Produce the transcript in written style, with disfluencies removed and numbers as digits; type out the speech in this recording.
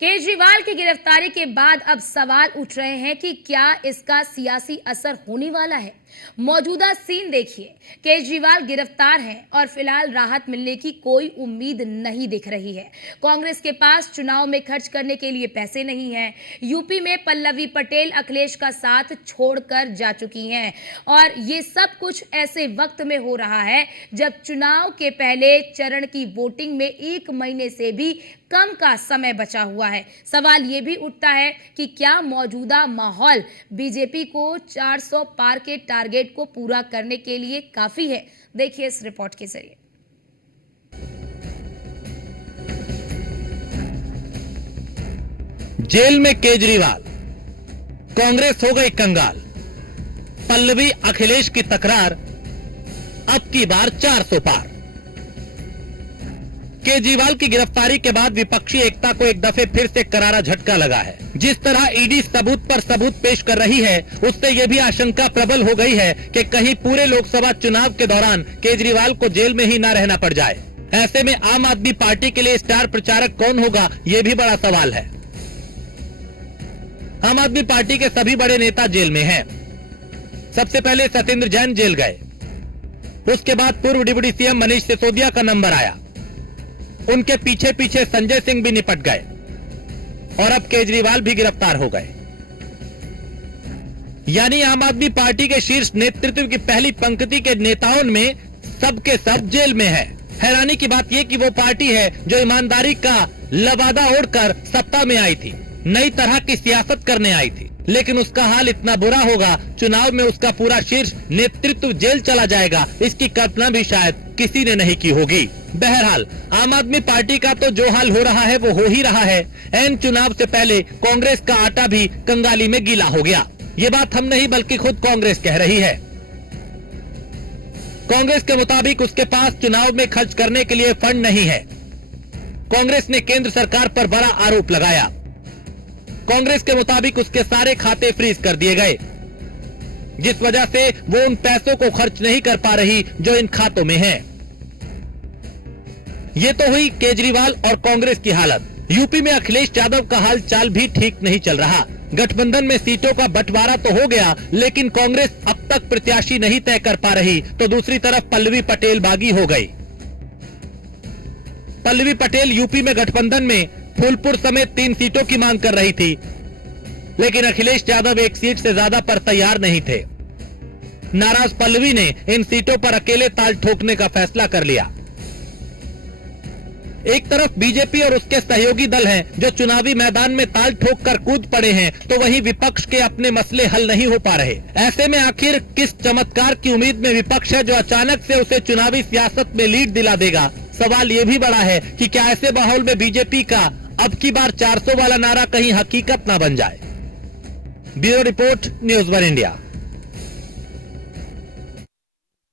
केजरीवाल की गिरफ्तारी के बाद अब सवाल उठ रहे हैं कि क्या इसका सियासी असर होने वाला है। मौजूदा सीन देखिए, केजरीवाल गिरफ्तार हैं और फिलहाल राहत मिलने की कोई उम्मीद नहीं दिख रही है। कांग्रेस के पास चुनाव में खर्च करने के लिए पैसे नहीं हैं। यूपी में पल्लवी पटेल अखिलेश का साथ छोड़कर जा चुकी हैं और ये सब कुछ ऐसे वक्त में हो रहा है जब चुनाव के पहले चरण की वोटिंग में 1 महीने से भी कम का समय बचा हुआ है। सवाल ये भी उठता है कि क्या मौजूदा माहौल बीजेपी को 400 पार के टारगेट को पूरा करने के लिए काफी है। देखिए इस रिपोर्ट के जरिए। जेल में केजरीवाल, कांग्रेस हो गई कंगाल। पल्लवी अखिलेश की तकरार, अब की बार 400 पार। केजरीवाल की गिरफ्तारी के बाद विपक्षी एकता को एक दफे फिर से करारा झटका लगा है। जिस तरह ईडी सबूत पर सबूत पेश कर रही है, उससे यह भी आशंका प्रबल हो गई है कि कहीं पूरे लोकसभा चुनाव के दौरान केजरीवाल को जेल में ही न रहना पड़ जाए। ऐसे में आम आदमी पार्टी के लिए स्टार प्रचारक कौन होगा, ये भी बड़ा सवाल है। आम आदमी पार्टी के सभी बड़े नेता जेल में हैं। सबसे पहले सत्येंद्र जैन जेल गए, उसके बाद पूर्व डिप्टी सीएम मनीष सिसोदिया का नंबर आया। उनके पीछे पीछे संजय सिंह भी निपट गए और अब केजरीवाल भी गिरफ्तार हो गए। यानी आम आदमी पार्टी के शीर्ष नेतृत्व की पहली पंक्ति के नेताओं में सबके सब जेल में है। हैरानी की बात यह कि वो पार्टी है जो ईमानदारी का लबादा ओढ़कर सत्ता में आई थी, नई तरह की सियासत करने आई थी, लेकिन उसका हाल इतना बुरा होगा, चुनाव में उसका पूरा शीर्ष नेतृत्व जेल चला जाएगा, इसकी कल्पना भी शायद किसी ने नहीं की होगी। बहरहाल आम आदमी पार्टी का तो जो हाल हो रहा है वो हो ही रहा है। एन चुनाव से पहले कांग्रेस का आटा भी कंगाली में गीला हो गया। ये बात हम नहीं बल्कि खुद कांग्रेस कह रही है। कांग्रेस के मुताबिक उसके पास चुनाव में खर्च करने के लिए फंड नहीं है। कांग्रेस ने केंद्र सरकार पर बड़ा आरोप लगाया। कांग्रेस के मुताबिक उसके सारे खाते फ्रीज कर दिए गए, जिस वजह से वो उन पैसों को खर्च नहीं कर पा रही जो इन खातों में है। ये तो हुई केजरीवाल और कांग्रेस की हालत। यूपी में अखिलेश यादव का हाल चाल भी ठीक नहीं चल रहा। गठबंधन में सीटों का बंटवारा तो हो गया, लेकिन कांग्रेस अब तक प्रत्याशी नहीं तय कर पा रही, तो दूसरी तरफ पल्लवी पटेल बागी हो गई। पल्लवी पटेल यूपी में गठबंधन में फूलपुर समेत 3 सीटों की मांग कर रही थी, लेकिन अखिलेश यादव 1 सीट से ज्यादा पर तैयार नहीं थे। नाराज पल्लवी ने इन सीटों पर अकेले ताल ठोकने का फैसला कर लिया। एक तरफ बीजेपी और उसके सहयोगी दल हैं जो चुनावी मैदान में ताल ठोक कर कूद पड़े हैं, तो वहीं विपक्ष के अपने मसले हल नहीं हो पा रहे। ऐसे में आखिर किस चमत्कार की उम्मीद में विपक्ष है जो अचानक से उसे चुनावी सियासत में लीड दिला देगा। सवाल ये भी बड़ा है कि क्या ऐसे माहौल में बीजेपी का अब की बार 400 वाला नारा कहीं हकीकत ना बन जाए। Bureau report, news one India.